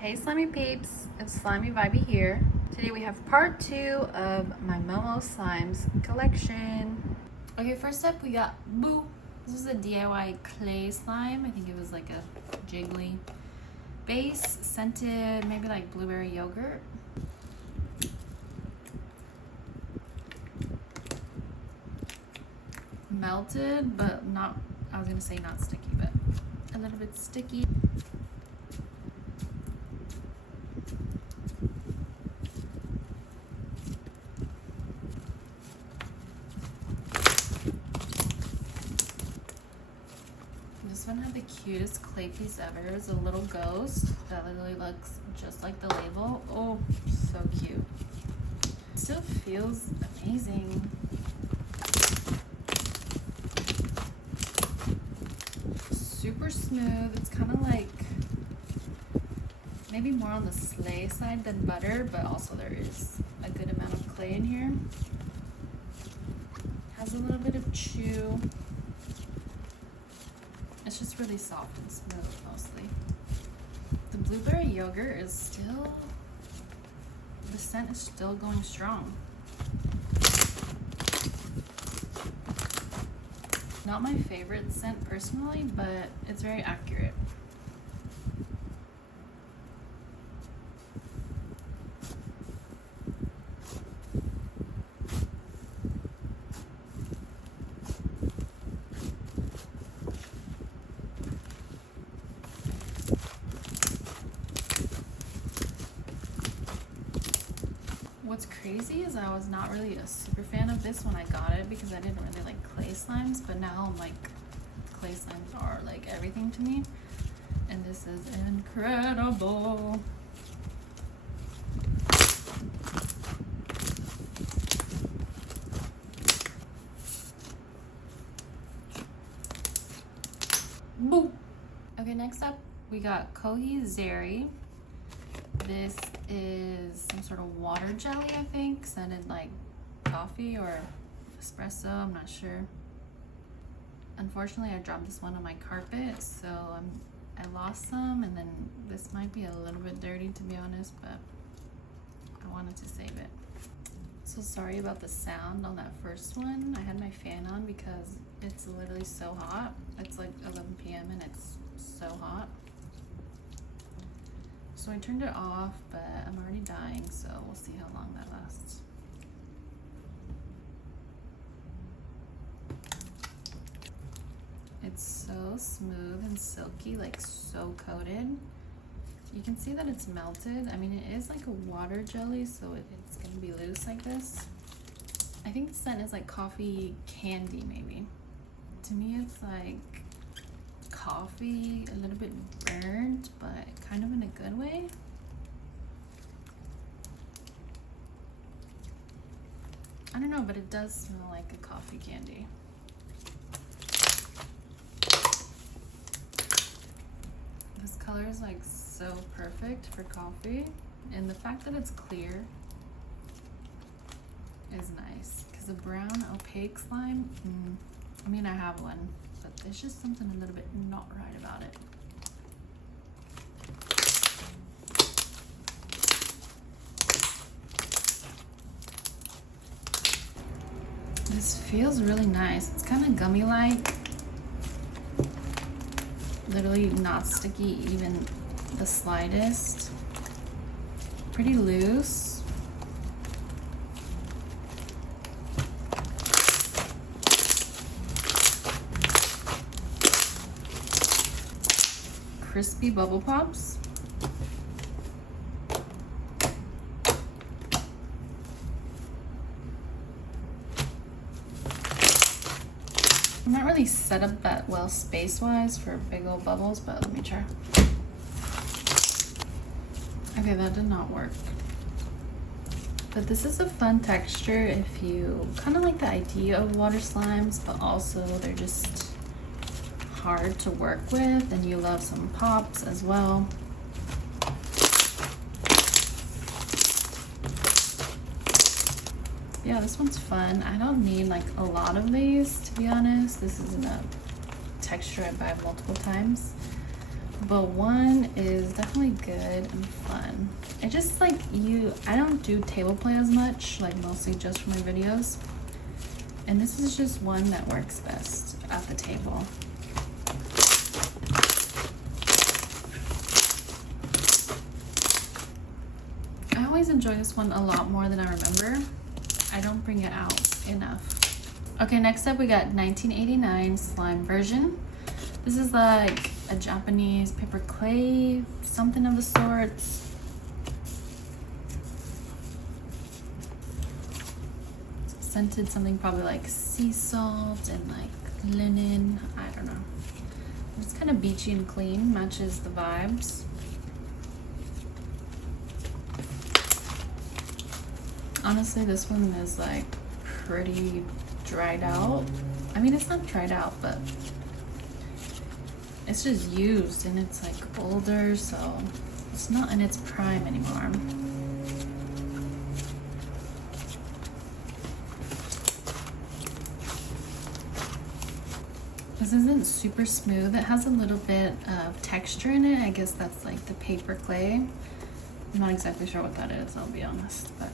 Hey slimy peeps, it's Slimy Vibey here. Today we have part 2 of my MOMO slimes collection. Okay, first up we got Boo. This is a DIY clay slime. I think it was like a jiggly base, scented maybe like blueberry yogurt. Melted, but not, I was gonna say not sticky, but a little bit sticky. This one had the cutest clay piece ever. It was a little ghost that literally looks just like the label. Oh, so cute. It still feels amazing. Super smooth. It's kind of like maybe more on the slay side than butter, but also there is a good amount of clay in here. Has a little bit of chew. It's just really soft and smooth mostly. The blueberry yogurt is still, the scent is still going strong. Not my favorite scent personally, but it's very accurate. What's crazy is I was not really a super fan of this when I got it because I didn't really like clay slimes, but now I'm like, clay slimes are like everything to me, and this is incredible. Boo! Okay, next up we got Kohi Zeri. This is some sort of water jelly, I think, scented like coffee or espresso, I'm not sure. Unfortunately, I dropped this one on my carpet, so I lost some, and then this might be a little bit dirty to be honest, but I wanted to save it. So sorry about the sound on that first one. I had my fan on because it's literally so hot. It's like 11 p.m. and it's so hot. So I turned it off, but I'm already dying, so we'll see how long that lasts. It's so smooth and silky, like so coated. You can see that it's melted. I mean, it is like a water jelly, so it's gonna be loose like this. I think the scent is like coffee candy, maybe. To me, it's like coffee, a little bit burnt, but kind of in a good way. I don't know, but it does smell like a coffee candy. This color is like so perfect for coffee, and the fact that it's clear is nice, because the brown opaque slime, I mean, I have one, but there's just something a little bit not right about it. This feels really nice. It's kind of gummy-like. Literally not sticky even the slightest. Pretty loose. Crispy bubble pops. I'm not really set up that well space-wise for big old bubbles, but let me try. Okay, that did not work. But this is a fun texture if you kind of like the idea of water slimes, but also they're just hard to work with, and you love some pops as well. Yeah, this one's fun. I don't need like a lot of these, to be honest. This isn't a texture I buy multiple times, but one is definitely good and fun. It just like I don't do table play as much, like mostly just for my videos. And this is just one that works best at the table. I always enjoy this one a lot more than I remember. I don't bring it out enough. Okay, next up we got 1989 slime version. This is like a Japanese paper clay, something of the sorts. Scented something probably like sea salt and like linen, I don't know. It's kind of beachy and clean, matches the vibes. Honestly, this one is like pretty dried out. I mean, it's not dried out, but it's just used and it's like older, so it's not in its prime anymore. This isn't super smooth. It has a little bit of texture in it. I guess that's like the paper clay. I'm not exactly sure what that is, I'll be honest, but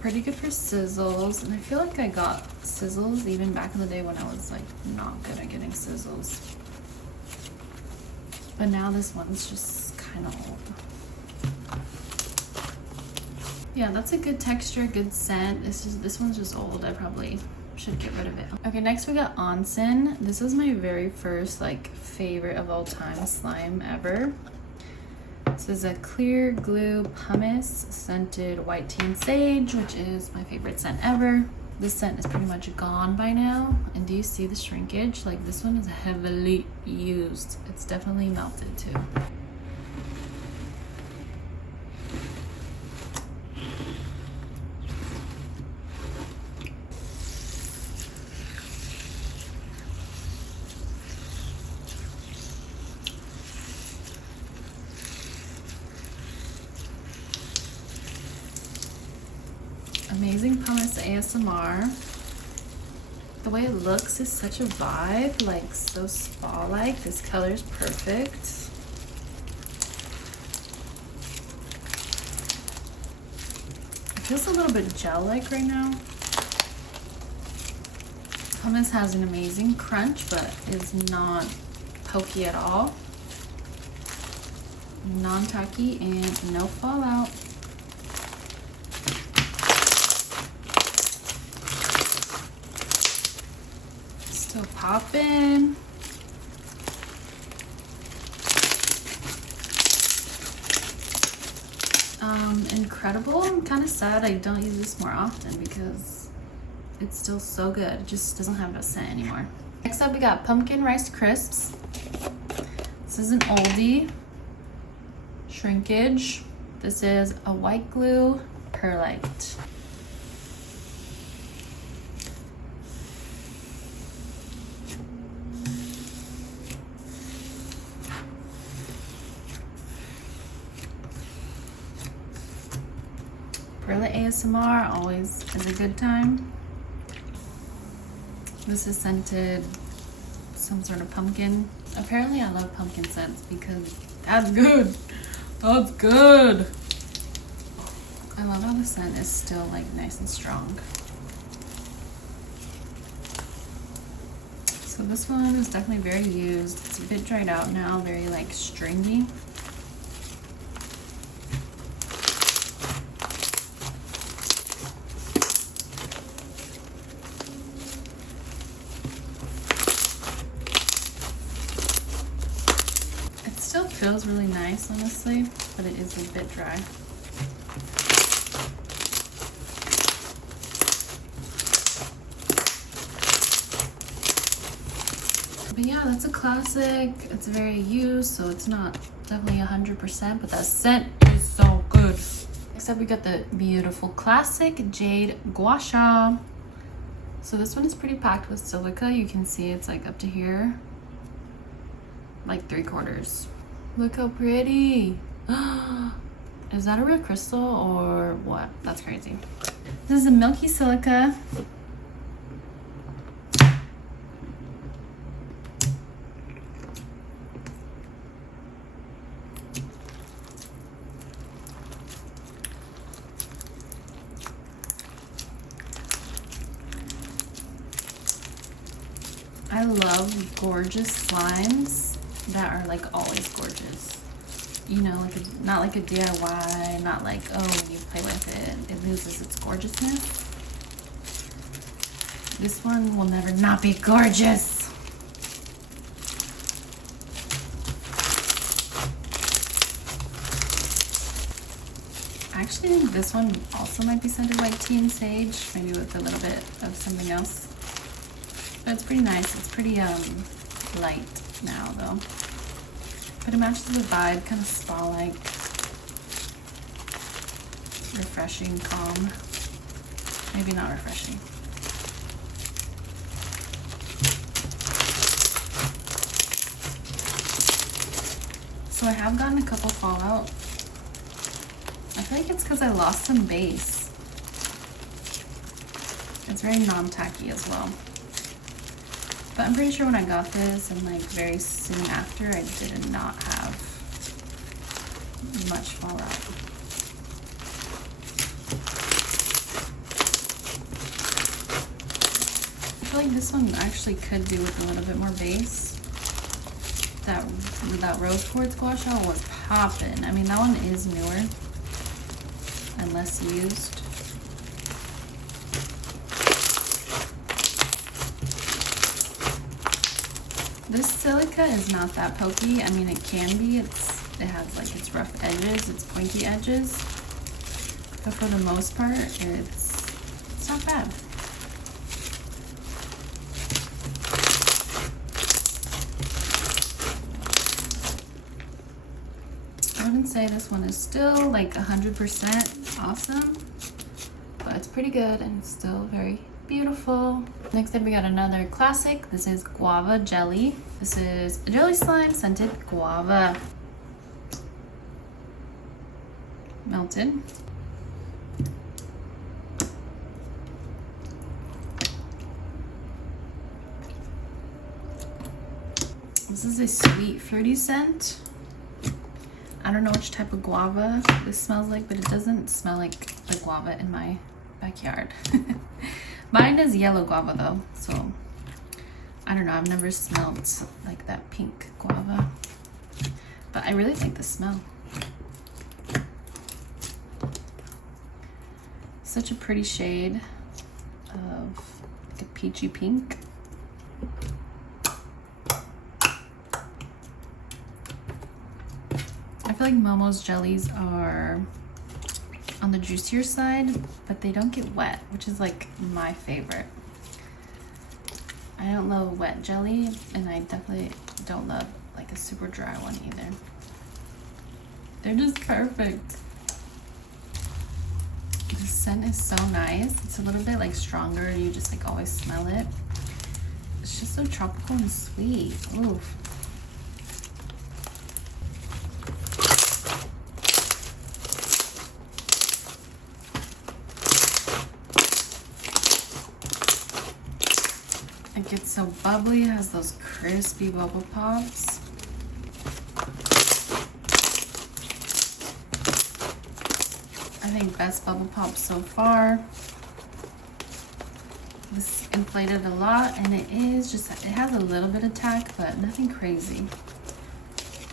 pretty good for sizzles. And I feel like I got sizzles even back in the day when I was like not good at getting sizzles. But now this one's just kind of old. Yeah, that's a good texture, good scent. This one's just old. I probably should get rid of it. Okay, next we got Onsen. This is my very first like favorite of all time slime ever. This is a clear glue pumice scented white tea and sage, which is my favorite scent ever. This scent is pretty much gone by now. And do you see the shrinkage? Like this one is heavily used. It's definitely melted too. Amazing pumice ASMR. The way it looks is such a vibe, like so spa-like. This color is perfect. It feels a little bit gel-like right now. Pumice has an amazing crunch, but is not pokey at all. Non-tacky and no fallout. Still popping. Incredible. I'm kind of sad I don't use this more often because it's still so good. It just doesn't have a scent anymore. Next up we got pumpkin rice crisps. This is an oldie. Shrinkage. This is a white glue perlite. Perlite ASMR always is a good time. This is scented some sort of pumpkin. Apparently I love pumpkin scents because that's good. That's good. I love how the scent is still like nice and strong. So this one is definitely very used. It's a bit dried out now, very like stringy. Still feels really nice, honestly, but it is a bit dry. But yeah, that's a classic. It's very used, so it's not definitely 100%, but that scent is so good. Next up, we got the beautiful classic Jade Gua Sha. So this one is pretty packed with silica. You can see it's like up to here, like 3/4. Look how pretty. Is that a real crystal or what? That's crazy. This is a milky silica. I love gorgeous slimes that are like always gorgeous. You know, like not like a DIY, not like, oh, when you play with it, it loses its gorgeousness. This one will never not be gorgeous. I actually think this one also might be scented like tea and sage, maybe with a little bit of something else. But it's pretty nice. It's pretty light now though. But it matches the vibe, kind of spa-like. Refreshing, calm. Maybe not refreshing. So I have gotten a couple fallout. I feel like it's because I lost some base. It's very non-tacky as well. But I'm pretty sure when I got this and like very soon after, I did not have much fallout. I feel like this one actually could do with a little bit more base. That Rose Quartz Gua Sha was popping. I mean, that one is newer and less used. This silica is not that pokey. I mean, it can be. It has like its rough edges, its pointy edges. But for the most part, it's not bad. I wouldn't say this one is still like 100% awesome, but it's pretty good and it's still very beautiful. Next up, we got another classic. This is Guava Jelly. This is a jelly slime scented guava. Melted. This is a sweet, fruity scent. I don't know which type of guava this smells like, but it doesn't smell like the guava in my backyard. Mine is yellow guava though, so I don't know. I've never smelled like that pink guava, but I really like the smell. Such a pretty shade of like a peachy pink. I feel like MOMO's jellies are on the juicier side, but they don't get wet, which is like my favorite. I don't love wet jelly, and I definitely don't love like a super dry one either. They're just perfect. The scent is so nice. It's a little bit like stronger. You just like always smell it. It's just so tropical and sweet. Oof. It gets so bubbly, it has those crispy bubble pops. I think best bubble pop so far. This inflated a lot, and it is just, it has a little bit of tack, but nothing crazy.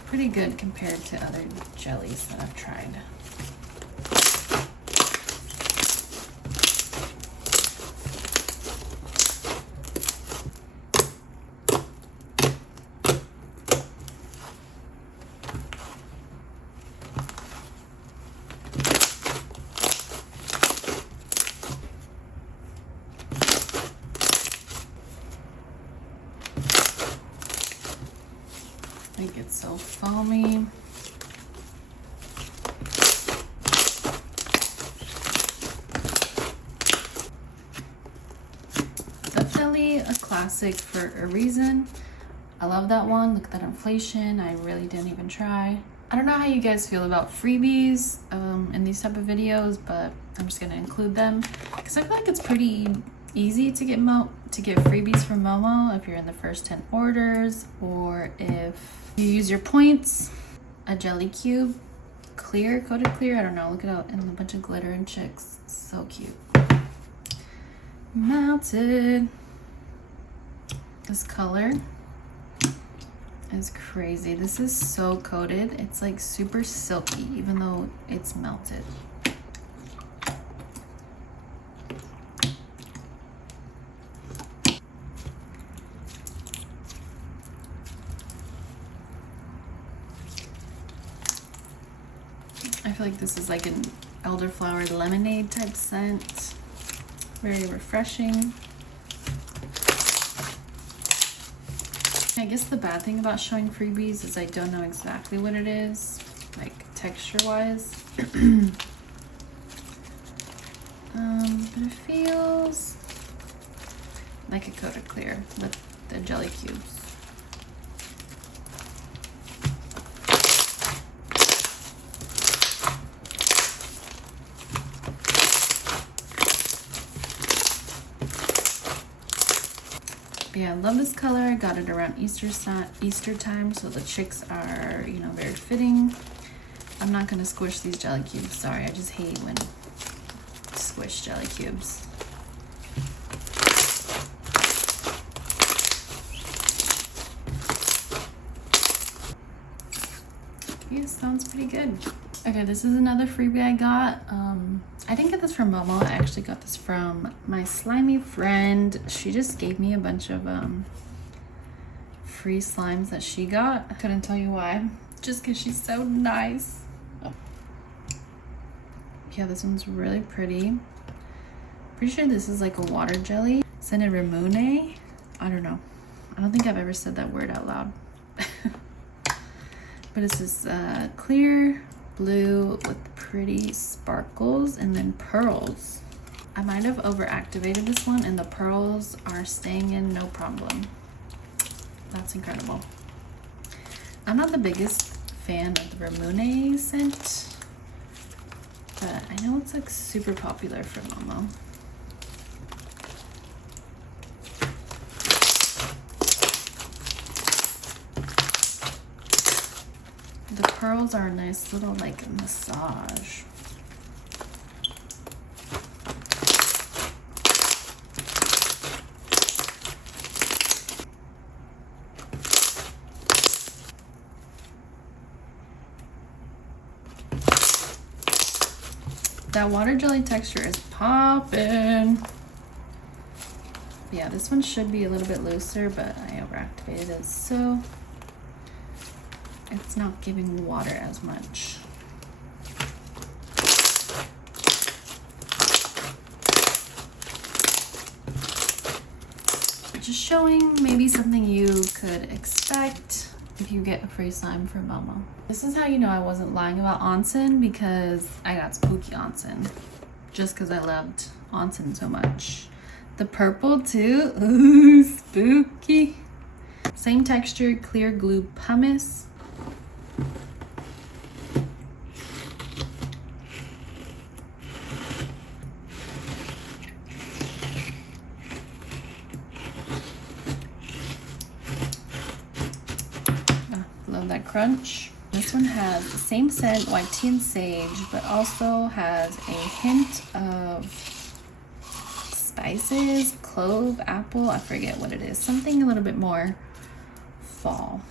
Pretty good compared to other jellies that I've tried. I think it's so foamy. Definitely a classic for a reason. I love that one. Look at that inflation. I really didn't even try. I don't know how you guys feel about freebies in these type of videos, but I'm just gonna include them because I feel like it's pretty easy to get freebies from MOMO if you're in the first 10 orders, or if you use your points. A jelly cube, clear, coated clear. I don't know. Look at it, and a bunch of glitter and chicks. So cute. Melted. This color is crazy. This is so coated. It's like super silky, even though it's melted. I feel like this is like an elderflower lemonade type scent. Very refreshing. I guess the bad thing about showing freebies is I don't know exactly what it is, like texture-wise. But it feels like a coated clear with the jelly cubes. Yeah, I love this color. I got it around Easter time, so the chicks are, you know, very fitting. I'm not gonna squish these jelly cubes. Sorry, I just hate when I squish jelly cubes. Yeah, sounds pretty good. Okay, this is another freebie I got. I didn't get this from MOMO. I actually got this from my slimy friend. She just gave me a bunch of free slimes that she got. I couldn't tell you why. Just because she's so nice. Oh. Yeah, this one's really pretty. Pretty sure this is like a water jelly. Scented Ramune. I don't know. I don't think I've ever said that word out loud. But it's this clear blue with pretty sparkles and then pearls. I might have overactivated this one and the pearls are staying in no problem. That's incredible. I'm not the biggest fan of the Ramune scent, but I know it's like super popular for MOMO. The pearls are a nice little like massage. That water jelly texture is poppin'. Yeah, this one should be a little bit looser, but I overactivated it, so it's not giving water as much. Just showing maybe something you could expect if you get a free slime from MOMO. This is how you know I wasn't lying about Onsen, because I got spooky Onsen. Just because I loved Onsen so much. The purple too, ooh, spooky. Same texture, clear glue pumice. Love that crunch. This one has the same scent, white tea and sage, but also has a hint of spices, clove, apple, I forget what it is. Something a little bit more fall.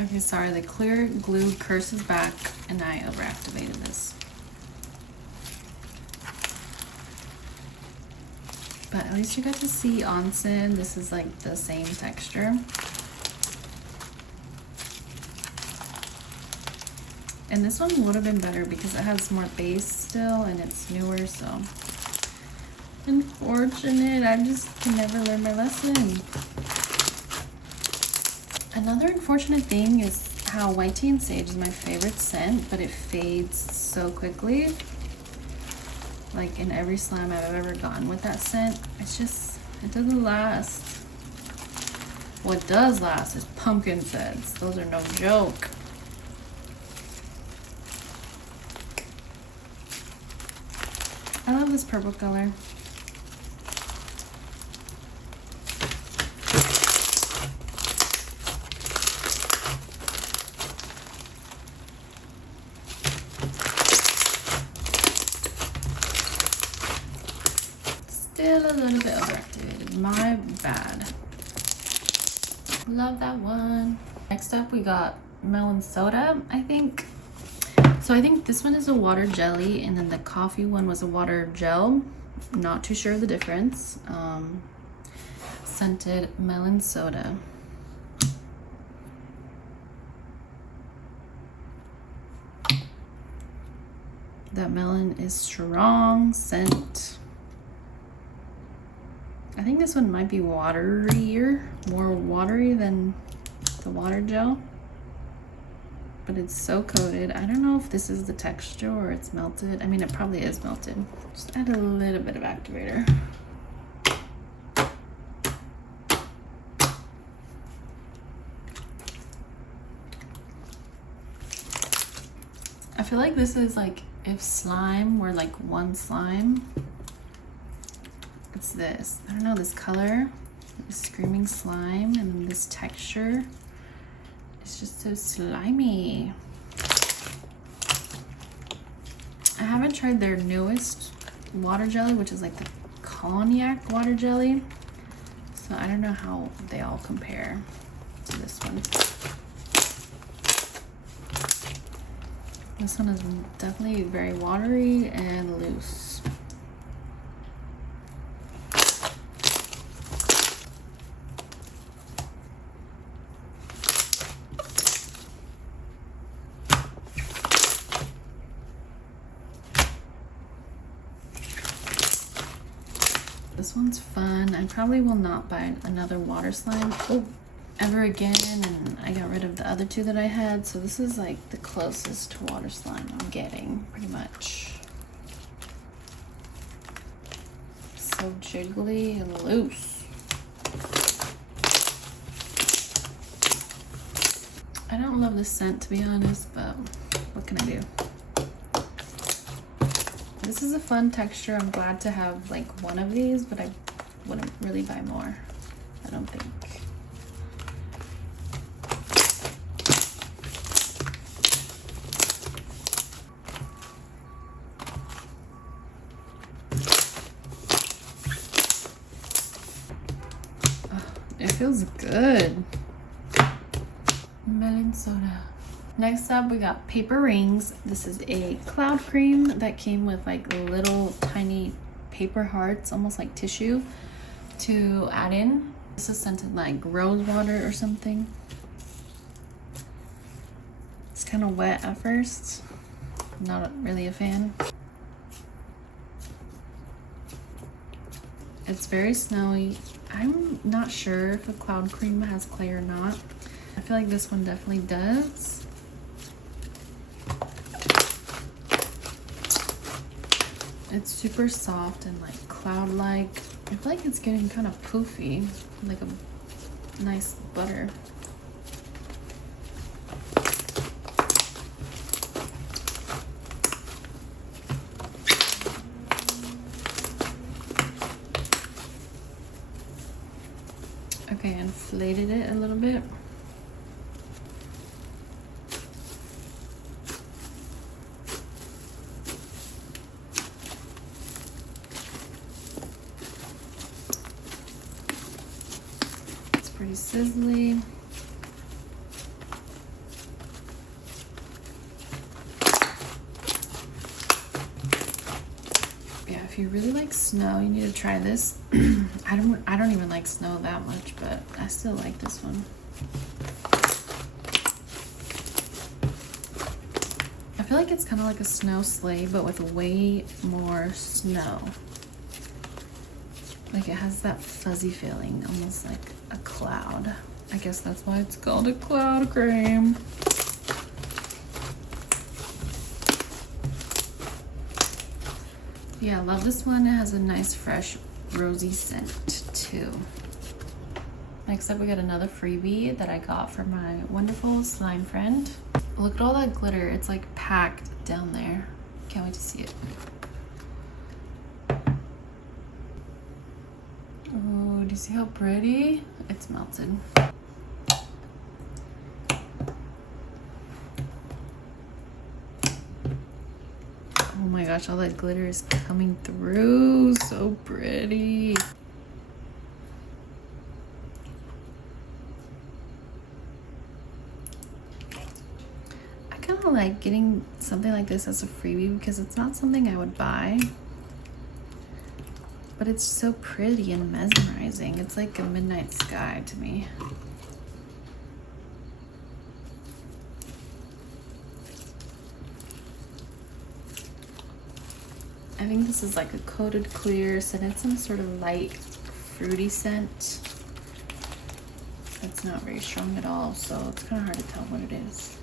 Okay, sorry, the clear glue curses back and I overactivated this. But at least you got to see Onsen. This is like the same texture. And this one would have been better because it has more base still and it's newer, so. Unfortunate, I just can never learn my lesson. Another unfortunate thing is how white tea and sage is my favorite scent, but it fades so quickly. like in every slime I've ever gotten with that scent. It's just, it doesn't last. What does last is pumpkin scents. Those are no joke. I love this purple color. Still a little bit overactivated. My bad. Love that one. Next up we got Melon Soda, I think. So I think this one is a water jelly, and then the coffee one was a water gel. Not too sure of the difference. Scented Melon Soda. That melon is strong scent. I think this one might be waterier, more watery than the water gel. But it's so coated. I don't know if this is the texture or it's melted. I mean, it probably is melted. Just add a little bit of activator. I feel like this is like if slime were like one slime. It's this. I don't know, this color, this screaming slime, and then this texture. It's just so slimy. I haven't tried their newest water jelly, which is like the cognac water jelly. So I don't know how they all compare to this one. This one is definitely very watery and loose. This one's fun. I probably will not buy another water slime ever again, and I got rid of the other two that I had, so this is like the closest to water slime I'm getting, pretty much. So jiggly and loose. I don't love the scent, to be honest, but what can I do? This is a fun texture. I'm glad to have like one of these, but I wouldn't really buy more, I don't think. Oh, it feels good. Melon Soda. Next up, we got paper rings. This is a cloud cream that came with like little tiny paper hearts, almost like tissue, to add in. This is scented like rose water or something. It's kind of wet at first. Not really a fan. It's very snowy. I'm not sure if a cloud cream has clay or not. I feel like this one definitely does. It's super soft and like cloud-like. I feel like it's getting kind of poofy, like a nice butter. Okay, inflated it a little bit. Pretty sizzly. Yeah, if you really like snow, you need to try this. I don't even like snow that much, but I still like this one. I feel like it's kind of like a snow sleigh, but with way more snow. Like it has that fuzzy feeling, almost like a cloud. I guess that's why it's called a cloud cream. Yeah, I love this one. It has a nice fresh rosy scent too. Next up we got another freebie that I got from my wonderful slime friend. Look at all that glitter. It's like packed down there. Can't wait to see it. Oh, do you see how pretty? It's melted. Oh my gosh, all that glitter is coming through. So pretty. I kind of like getting something like this as a freebie because it's not something I would buy. But it's so pretty and mesmerizing. It's like a midnight sky to me. I think this is like a coated clear, so it's some sort of light fruity scent. It's not very strong at all, so it's kind of hard to tell what it is.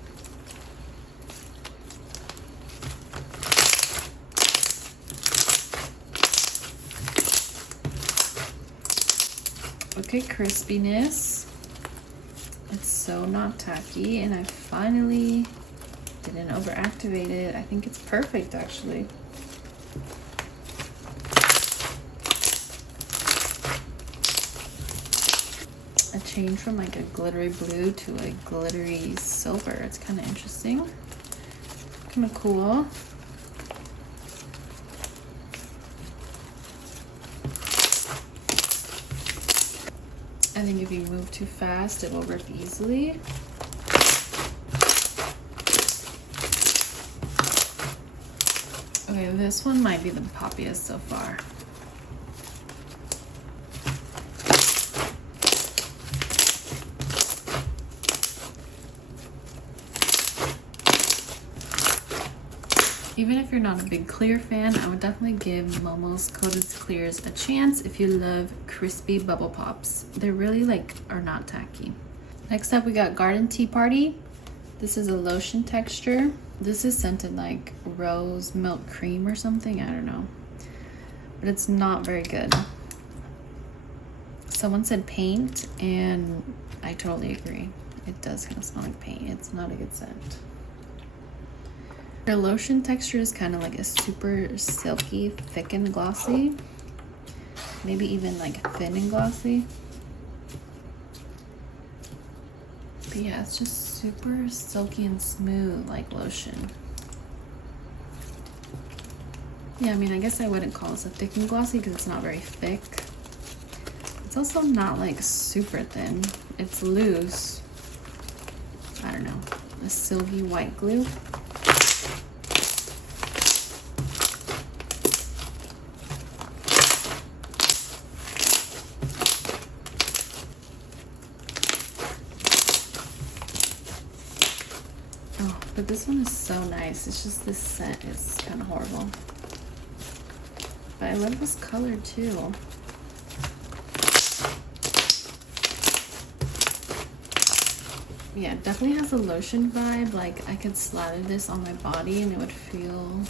Okay, crispiness. It's so not tacky, and I finally didn't overactivate it. I think it's perfect actually. A change from like a glittery blue to a glittery silver. It's kind of interesting, kind of cool. I think if you move too fast, it will rip easily. Okay, this one might be the poppiest so far. Even if you're not a big clear fan, I would definitely give MOMO's Coated Clears a chance if you love crispy bubble pops. They really like are not tacky. Next up we got Garden Tea Party. This is a lotion texture. This is scented like rose milk cream or something, I don't know. But it's not very good. Someone said paint, and I totally agree. It does kind of smell like paint. It's not a good scent. The lotion texture is kind of like a super silky, thick and glossy. Maybe even like thin and glossy. But yeah, it's just super silky and smooth like lotion. Yeah, I mean, I guess I wouldn't call this a thick and glossy because it's not very thick. It's also not like super thin. It's loose. I don't know. A silky white glue. But this one is so nice. It's just this scent is kind of horrible. But I love this color too. Yeah, it definitely has a lotion vibe. Like I could slather this on my body and it would feel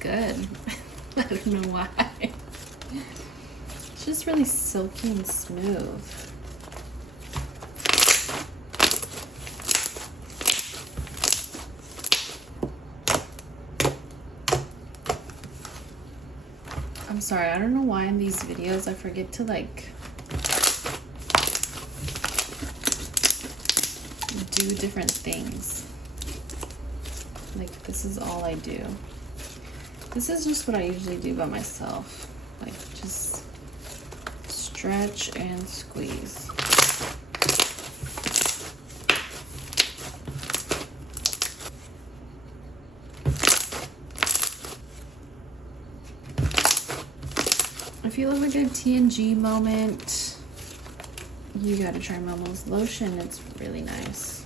good. I don't know why. It's just really silky and smooth. I'm sorry, I don't know why in these videos I forget to like do different things. Like this is all I do. This is just what I usually do by myself. Like just stretch and squeeze. If you love a good TNG moment, you gotta try MOMO's lotion. It's really nice.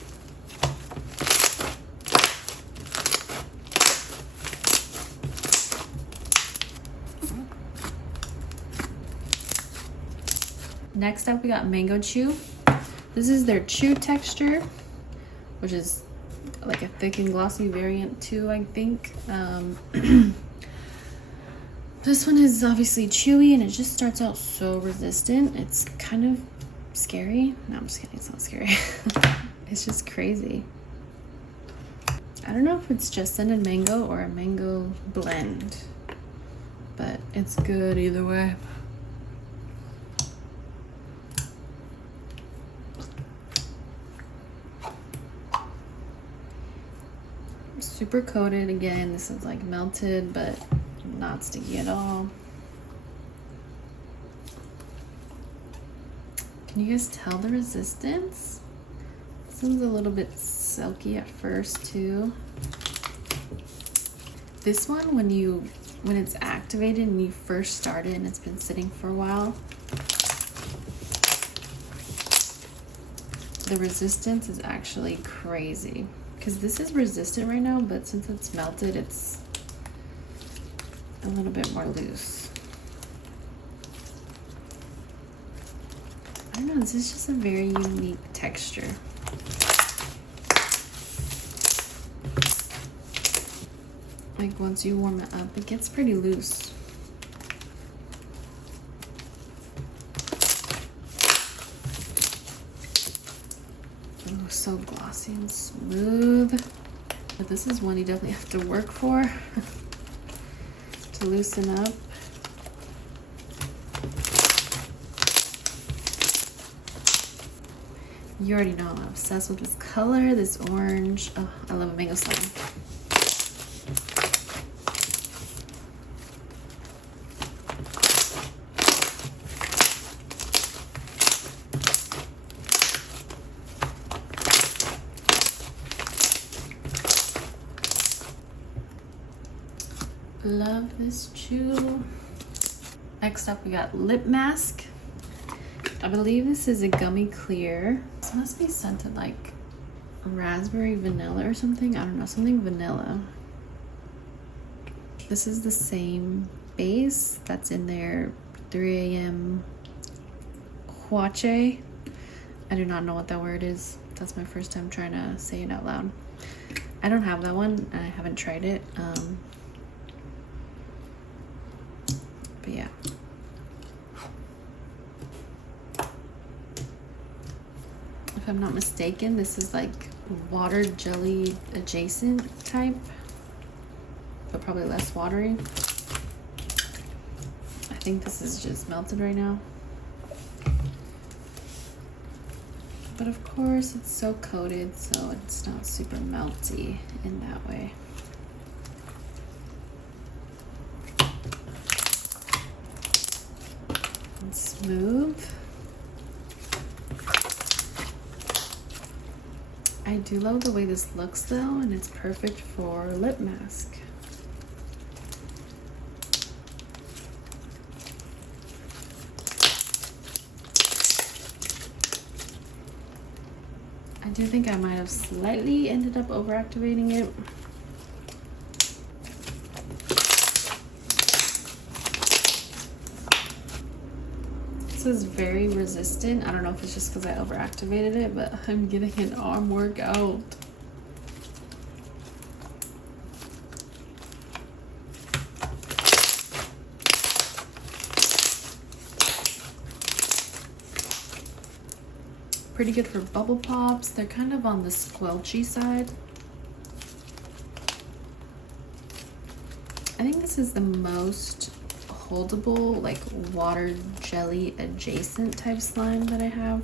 Next up, we got Mango Chew. This is their chew texture, which is like a thick and glossy variant too, I think. This one is obviously chewy and it just starts out so resistant. It's kind of scary. No, I'm just kidding, it's not scary. It's just crazy. I don't know if it's just scented mango or a mango blend, but it's good either way. Super coated again. This is like melted, but not sticky at all. Can you guys tell the resistance? This one's a little bit silky at first too. This one, when it's activated and you first start it and it's been sitting for a while, the resistance is actually crazy. Because this is resistant right now, but since it's melted, it's a little bit more loose. I don't know, this is just a very unique texture. Like once you warm it up, it gets pretty loose. Oh, so glossy and smooth. But this is one you definitely have to work for to loosen up. You already know I'm obsessed with this color, this orange. Oh, I love a mango slime. Love this chew. Next up, we got lip mask. I believe this is a gummy clear. This must be scented like raspberry vanilla or something. I don't know, something vanilla. This is the same base that's in their 3 a.m. huache. I do not know what that word is. That's my first time trying to say it out loud. I don't have that one and I haven't tried it. But yeah. If I'm not mistaken, this is like water jelly adjacent type, but probably less watery. I think this is just melted right now. But of course it's so coated, so it's not super melty in that way. And smooth. I do love the way this looks though, and it's perfect for lip mask. I do think I might have slightly ended up over-activating it. This is very resistant. I don't know if it's just because I over-activated it, but I'm getting an arm workout. Pretty good for bubble pops. They're kind of on the squelchy side. I think this is the most holdable, like water jelly adjacent type slime that I have.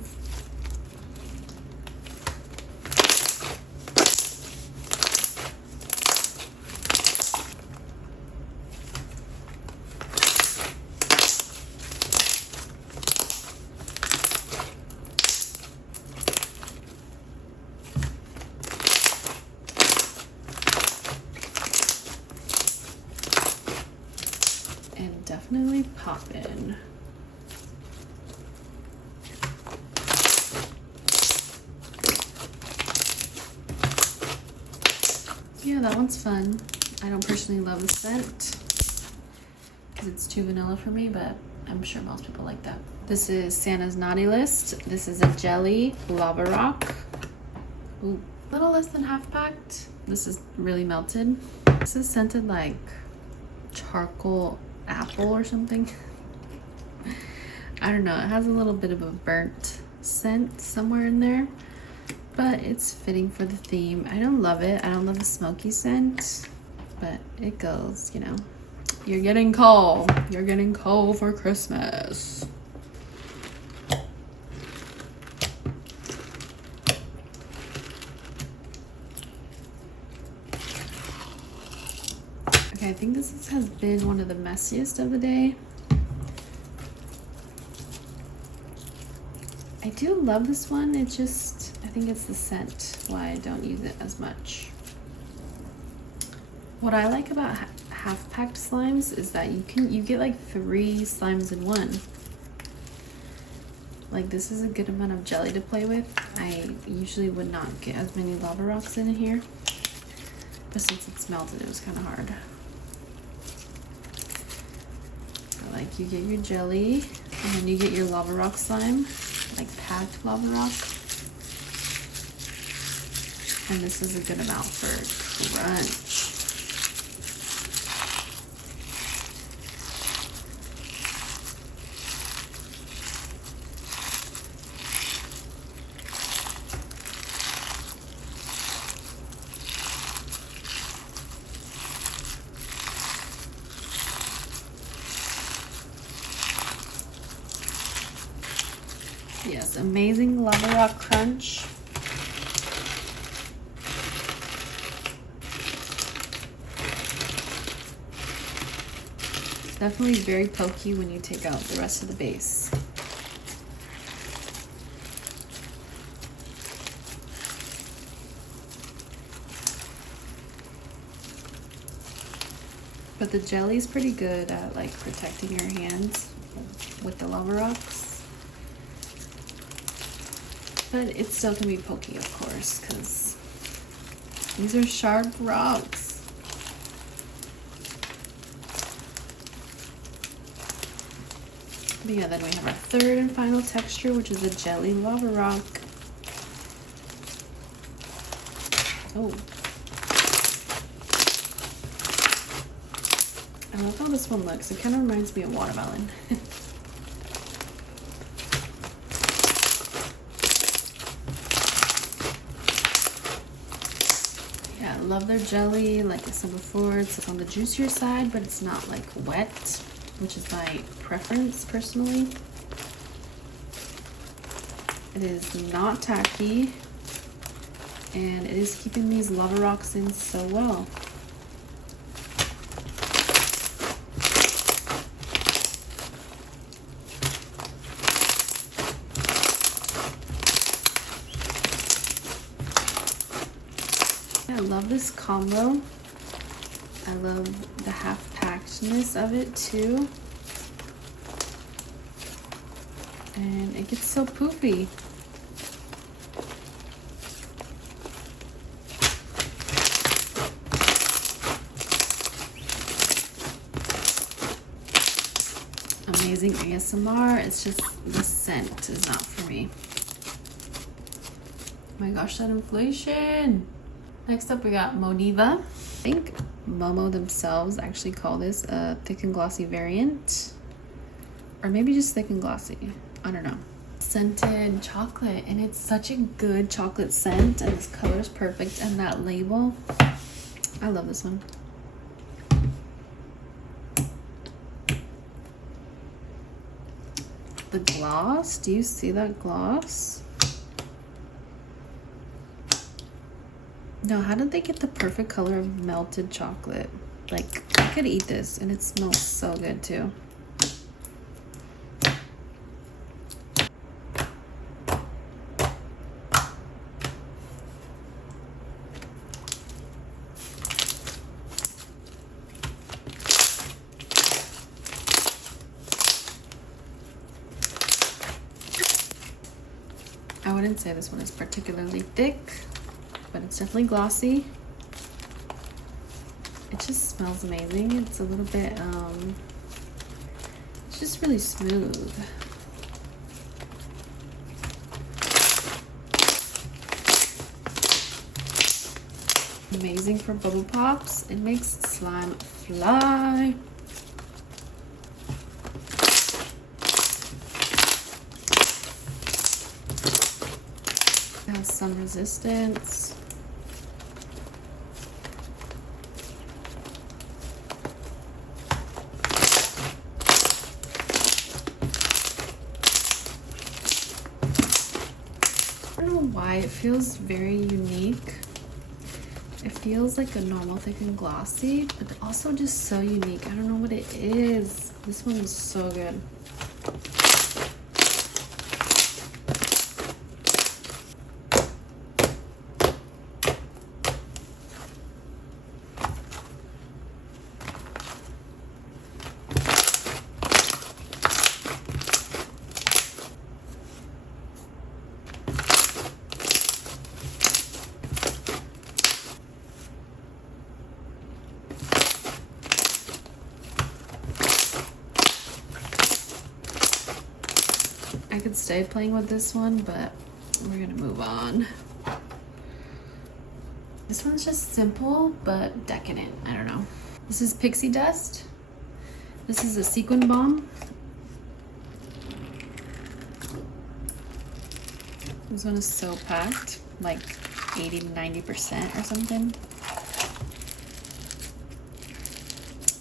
Definitely poppin'. Yeah, that one's fun. I don't personally love the scent because it's too vanilla for me, but I'm sure most people like that. This is Santa's Naughty List. This is a jelly lava rock. Ooh, a little less than half packed. This is really melted. This is scented like charcoal apple or something. I don't know, it has a little bit of a burnt scent somewhere in there, but it's fitting for the theme. I don't love it. I don't love the smoky scent, but it goes, you know. You're getting coal. You're getting coal for Christmas. Okay, I think this has been one of the messiest of the day. I do love this one. It's just, I think it's the scent why I don't use it as much. What I like about half-packed slimes is that you get like 3 slimes in one. Like, this is a good amount of jelly to play with. I usually would not get as many lava rocks in here, but since it's melted, it was kind of hard. So, like, you get your jelly, and then you get your lava rock slime, like packed lava rock. And this is a good amount for crunch. Yes, amazing lava rock crunch. Definitely very pokey when you take out the rest of the base. But the jelly is pretty good at like protecting your hands with the lava rocks. But it still can be pokey, of course, because these are sharp rocks. But yeah, then we have our third and final texture, which is a jelly lava rock. Oh. I love how this one looks. It kind of reminds me of watermelon. I love their jelly. Like I said before, it's on the juicier side, but it's not like wet, which is my preference personally. It is not tacky, and it is keeping these lava rocks in so well. I love this combo. I love the half-packedness of it too. And it gets so poofy. Amazing ASMR. It's just the scent is not for me. Oh my gosh, that inflation. Next up, we got Modiva. I think MOMO themselves actually call this a thick and glossy variant. Or maybe just thick and glossy. I don't know. Scented chocolate, and it's such a good chocolate scent, and this color is perfect, and that label. I love this one. The gloss, do you see that gloss? No, how did they get the perfect color of melted chocolate? Like, I could eat this and it smells so good too. I wouldn't say this one is particularly thick, but it's definitely glossy. It just smells amazing. It's a little bit, it's just really smooth. Amazing for bubble pops. It makes slime fly. some resistance. I don't know why it feels very unique. It feels like a normal thick and glossy, but also just so unique. I don't know what it is. This one is so good. I could stay playing with this one, but we're gonna move on. This one's just simple but decadent. I don't know. This is Pixie Dust. This is a sequin balm. This one is so packed, like 80 to 90% or something.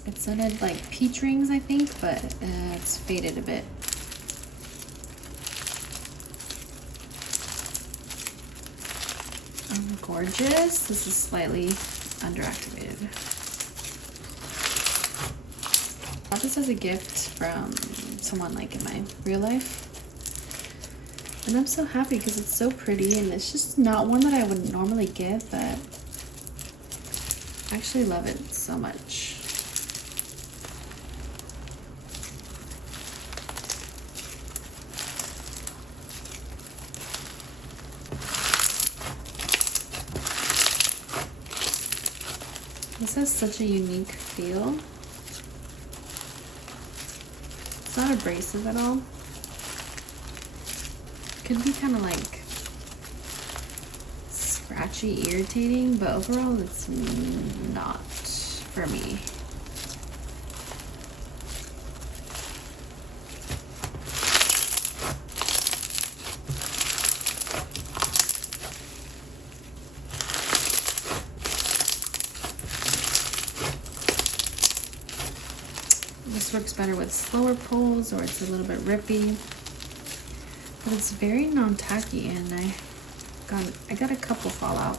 It scented like peach rings, I think, but it's faded a bit. Gorgeous. This is slightly underactivated. I got this as a gift from someone like in my real life. And I'm so happy because it's so pretty and it's just not one that I would normally give, but I actually love it so much. This has such a unique feel. It's not abrasive at all. Could be kind of like scratchy, irritating, but overall it's not for me. This works better with slower pulls, or it's a little bit rippy, but it's very non-tacky, and I got a couple fall out.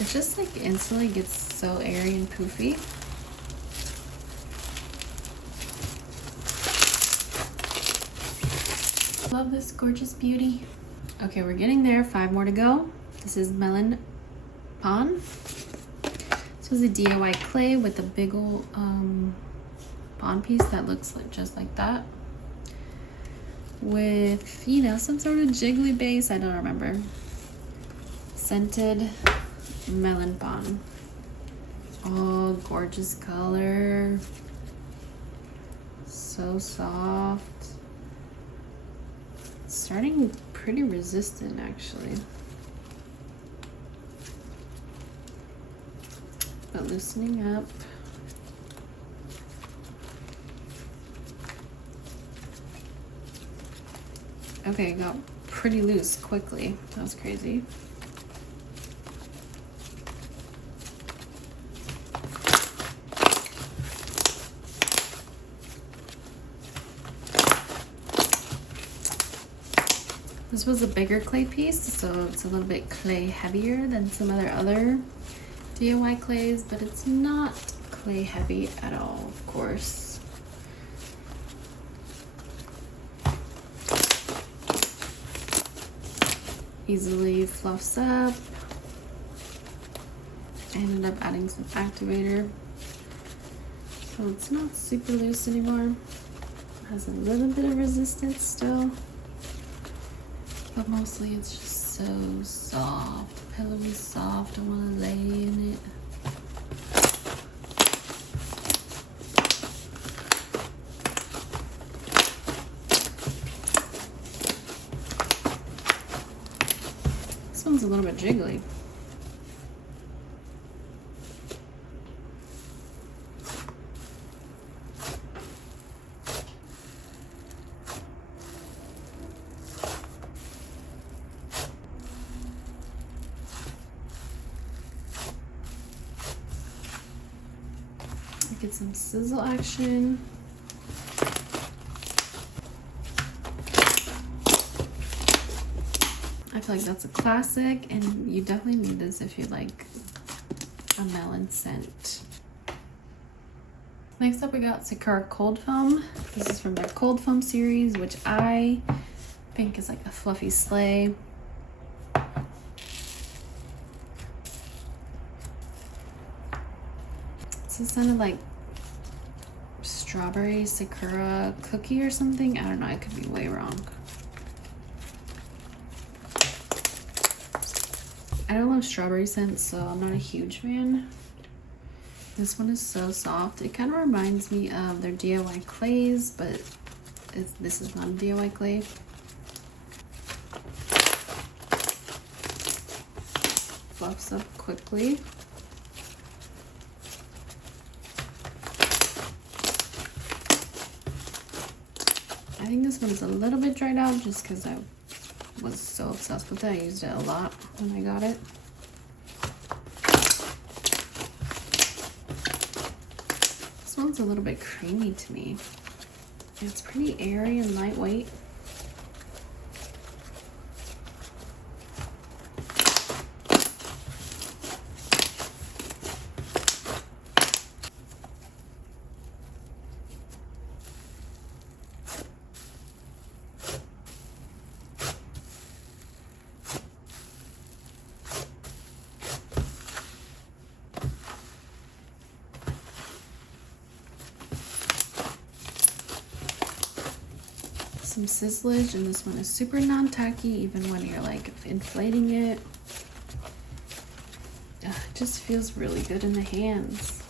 It just like instantly gets so airy and poofy. Love this gorgeous beauty. Okay, we're getting there. 5 more to go. This is Melon Soda. This was a DIY clay with a big ol' bond piece that looks like just like that, with, you know, some sort of jiggly base. I don't remember. Scented melon bond. Oh, gorgeous color. So soft. Starting pretty resistant actually, but loosening up. Okay, it got pretty loose quickly. That was crazy. This was a bigger clay piece, so it's a little bit clay heavier than some other DIY clays, but it's not clay heavy at all, of course. Easily fluffs up. I ended up adding some activator, so it's not super loose anymore. It has a little bit of resistance still, but mostly it's just so soft, pillowy soft. I want to lay in it. This one's a little bit jiggly. get some sizzle action. I feel like that's a classic, and you definitely need this if you like a melon scent. Next up, we got Sakura Cold Foam. This is from their Cold Foam series, which I think is like a fluffy sleigh. This is kind of like strawberry sakura cookie or something. I don't know, I could be way wrong. I don't love strawberry scents, so I'm not a huge fan. This one is so soft. It kind of reminds me of their DIY clays, but this is not a DIY clay. Fluffs up quickly. I think this one's a little bit dried out just because I was so obsessed with it. I used it a lot when I got it. This one's a little bit creamy to me. It's pretty airy and lightweight. Some sizzlage, and this one is super non-tacky even when you're like inflating it. It just feels really good in the hands.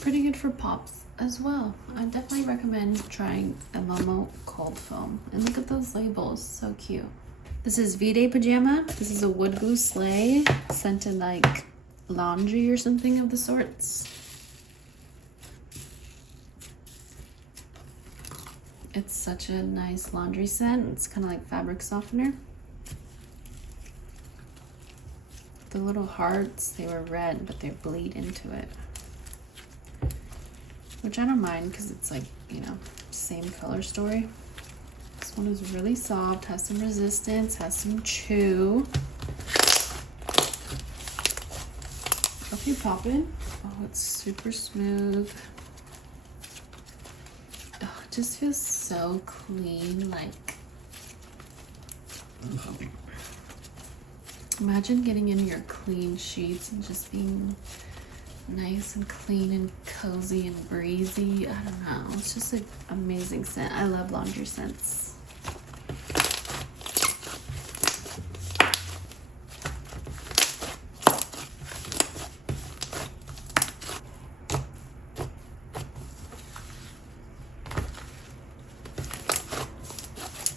Pretty good for pops as well. I definitely recommend trying a MOMO Cold Foam. And look at those labels, so cute. This is V-Day Pajama. This is a wood glue sleigh scented like laundry or something of the sorts. It's such a nice laundry scent. It's kind of like fabric softener. The little hearts, they were red, but they bleed into it. Which I don't mind because it's like, you know, same color story. This one is really soft, has some resistance, has some chew. Okay, poppin'. Oh, it's super smooth. Just feels so clean. Like, imagine getting in your clean sheets and just being nice and clean and cozy and breezy. I don't know, it's just an amazing scent. I love laundry scents.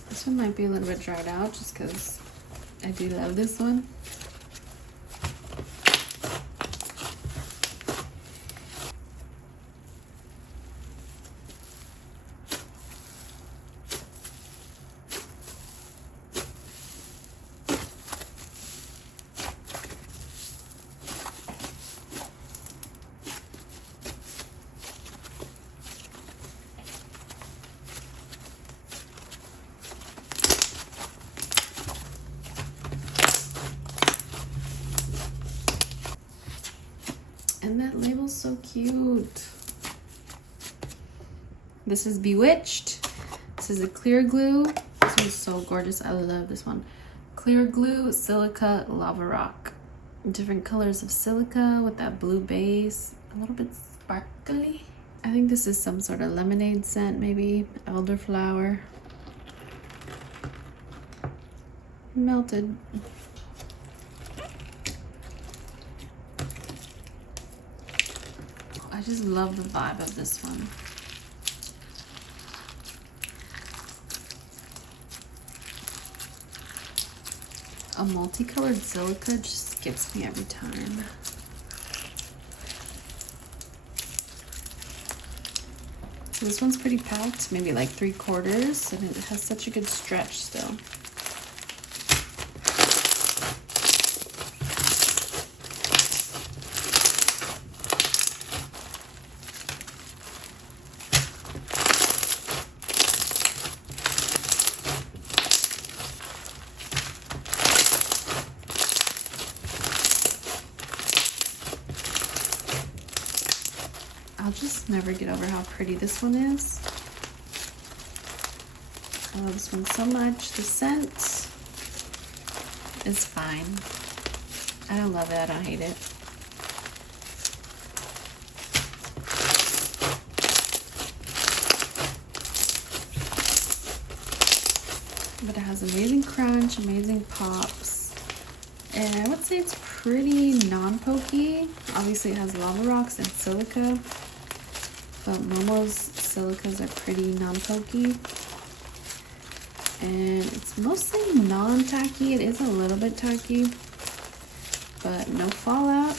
This one might be a little bit dried out just because I do love this one. And that label's so cute. This is Bewitched. This is a clear glue. This one's so gorgeous. I love this one. Clear glue, silica, lava rock. Different colors of silica with that blue base. A little bit sparkly. I think this is some sort of lemonade scent, maybe. Elderflower. Melted. I just love the vibe of this one. A multicolored silica just gets me every time. So this one's pretty packed, maybe like 3/4, and it has such a good stretch still. I'll just never get over how pretty this one is. I love this one so much. The scent is fine. I don't love it, I don't hate it. But it has amazing crunch, amazing pops. And I would say it's pretty non-pokey. Obviously it has lava rocks and silica. But MOMO's silicas are pretty non-pokey. And it's mostly non-tacky. It is a little bit tacky, but no fallout.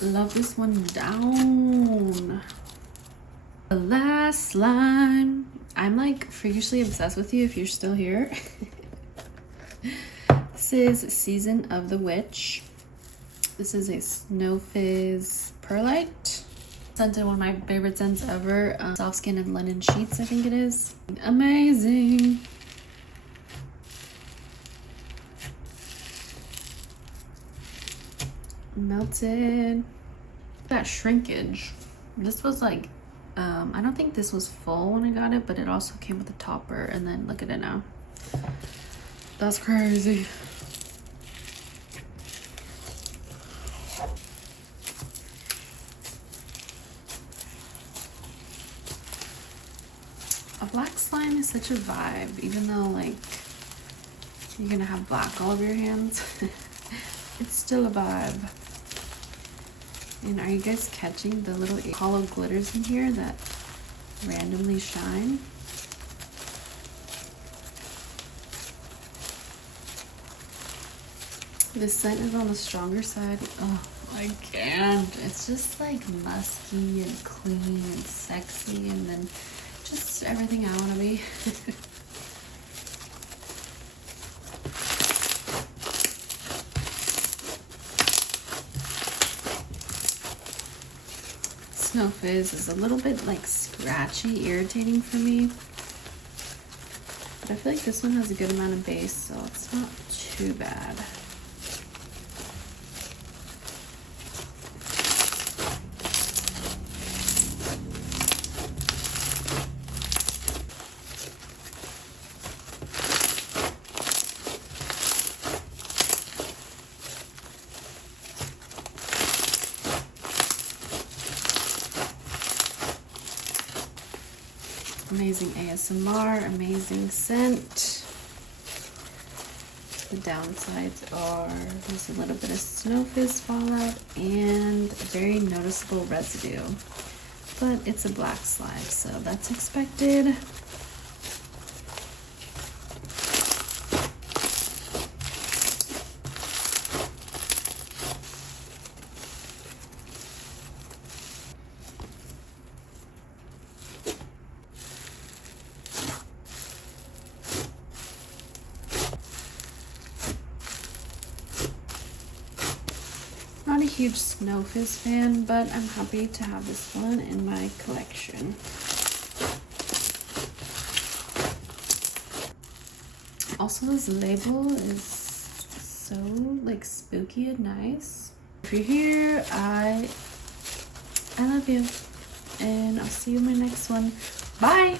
Love this one down. The last slime. I'm like freakishly obsessed with you if you're still here. This is Season of the Witch. This is a Snow Fizz Perlite. Scented, one of my favorite scents ever. Soft Skin and Linen Sheets, I think it is. Amazing. Melted. That shrinkage. This was like, I don't think this was full when I got it, but it also came with a topper. And then look at it now. That's crazy. A black slime is such a vibe, even though like you're gonna have black all over your hands. It's still a vibe. And are you guys catching the little hollow glitters in here that randomly shine? This scent is on the stronger side. Oh, I can't. It's just like musky and clean and sexy, and then just everything I want to be. Snow Fizz is a little bit like scratchy, irritating for me. But I feel like this one has a good amount of base, so it's not too bad. Amazing ASMR, amazing scent. The downsides are there's a little bit of Snow Fizz fallout and very noticeable residue. But it's a black slime, so that's expected. Not a huge Snow Fizz fan, but I'm happy to have this one in my collection. Also, this label is so like spooky and nice. If you're here, I love you, and I'll see you in my next one. Bye.